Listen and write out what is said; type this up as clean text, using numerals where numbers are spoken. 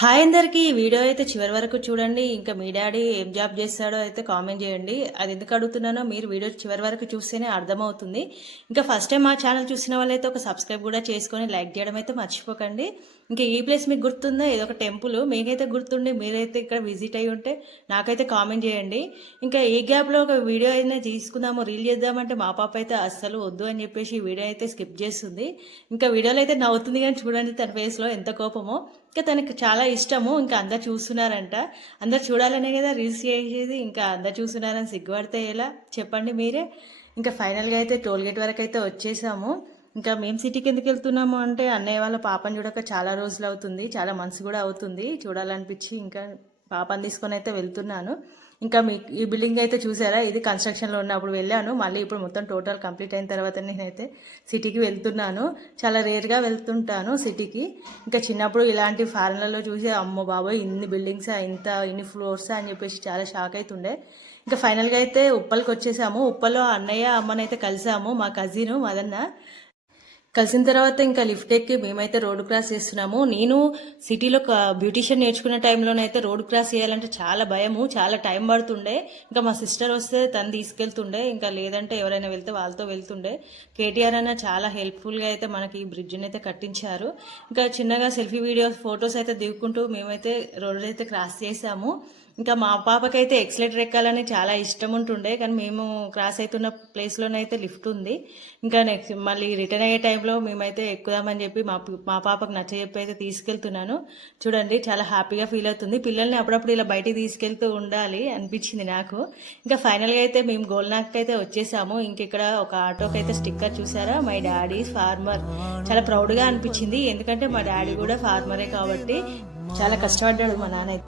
Hi అందరికీ ఈ video అయితే చివరి వరకు చూడండి. ఇంకా మీ డాడీ ఏం జాబ్ చేస్తాడో అయితే కామెంట్ చేయండి. అది ఎందుకు అడుగుతున్నానో మీరు వీడియో చివరి వరకు చూస్తేనే అర్థమవుతుంది. ఇంకా ఫస్ట్ టైం మా ఛానల్ చూసిన వాళ్ళైతే ఒక సబ్స్క్రైబ్ కూడా చేసుకొని లైక్ చేయడం అయితే మర్చిపోకండి. ఇంకా ఈ ప్లేస్ మీకు గుర్తుందా? ఏదో ఒక టెంపుల్ మీకైతే గుర్తుండి మీరైతే ఇక్కడ విజిట్ అయ్యి ఉంటే నాకైతే కామెంట్ చేయండి. ఇంకా ఈ గ్యాప్లో ఒక వీడియో అయినా తీసుకుందాము, రీల్ చేద్దామంటే మా పాప అయితే అస్సలు వద్దు అని చెప్పేసి ఈ వీడియో అయితే స్కిప్ చేస్తుంది. ఇంకా వీడియోలో అయితే నవ్వుతుంది కానీ చూడండి తన ఫేస్లో ఎంత కోపమో. ఇంకా తనకు చాలా ఇష్టము. ఇంకా అందరు చూస్తున్నారంట. అందరు చూడాలనే కదా రీల్స్ చేసేది. ఇంకా అందరు చూస్తున్నారని సిగ్గుపడితే ఎలా చెప్పండి మీరే. ఇంకా ఫైనల్గా అయితే టోల్గేట్ వరకు అయితే వచ్చేసాము. ఇంకా మేము సిటీకి ఎందుకు వెళ్తున్నాము అంటే అన్నయ్య వాళ్ళ పాపని చూడక చాలా రోజులు అవుతుంది, చాలా మనసు కూడా అవుతుంది, చూడాలనిపించి ఇంకా పాపని తీసుకొని అయితే వెళ్తున్నాను. ఇంకా ఈ బిల్డింగ్ అయితే చూసారా, ఇది కన్స్ట్రక్షన్లో ఉన్నప్పుడు వెళ్ళాను. మళ్ళీ ఇప్పుడు మొత్తం టోటల్ కంప్లీట్ అయిన తర్వాత నేనైతే సిటీకి వెళ్తున్నాను. చాలా రేర్గా వెళ్తుంటాను సిటీకి. ఇంకా చిన్నప్పుడు ఇలాంటి ఫారెన్లలో చూసి అమ్మో బాబోయ్ ఇన్ని బిల్డింగ్సా, ఇన్ని ఫ్లోర్సా అని చెప్పేసి చాలా షాక్ అవుతుండే. ఇంకా ఫైనల్గా అయితే ఉప్పల్కి వచ్చేసాము. ఉప్పల్లో అన్నయ్య అమ్మనైతే కలిసాము, మా కజిన్ మదన్న. కలిసిన తర్వాత ఇంకా లిఫ్ట్ ఎక్కి మేమైతే రోడ్ క్రాస్ చేస్తున్నాము. నేను సిటీలో బ్యూటిషియన్ నేర్చుకునే టైంలోనైతే రోడ్ క్రాస్ చేయాలంటే చాలా భయము, చాలా టైం పడుతుండే. ఇంకా మా సిస్టర్ వస్తే తను తీసుకెళ్తుండే, ఇంకా లేదంటే ఎవరైనా వెళ్తే వాళ్ళతో వెళ్తుండే. కేటీఆర్ అన్న చాలా హెల్ప్ఫుల్గా అయితే మనకి ఈ బ్రిడ్జ్ని అయితే కట్టించారు. ఇంకా చిన్నగా సెల్ఫీ వీడియోస్ ఫొటోస్ అయితే దిగుకుంటూ మేమైతే రోడ్ అయితే క్రాస్ చేసాము. ఇంకా మా పాపకైతే ఎక్సలేటర్ ఎక్కాలని చాలా ఇష్టం ఉంటుండే, కానీ మేము క్రాస్ అవుతున్న ప్లేస్లోనైతే లిఫ్ట్ ఉంది. ఇంకా నెక్స్ట్ మళ్ళీ రిటర్న్ అయ్యే టైంలో మేమైతే ఎక్కుదామని చెప్పి మా పాపకు నచ్చజెప్పి అయితే తీసుకెళ్తున్నాను. చూడండి చాలా హ్యాపీగా ఫీల్ అవుతుంది. పిల్లల్ని అప్పుడప్పుడు ఇలా బయటికి తీసుకెళ్తూ ఉండాలి అనిపించింది నాకు. ఇంకా ఫైనల్గా అయితే మేము గోల్నాక్ అయితే వచ్చేసాము. ఇంక ఇక్కడ ఒక ఆటోకి అయితే స్టిక్కర్ చూసారా, మై డాడీ ఫార్మర్. చాలా ప్రౌడ్గా అనిపించింది, ఎందుకంటే మా డాడీ కూడా ఫార్మరే కాబట్టి చాలా కష్టపడ్డాడు మా నాన్న.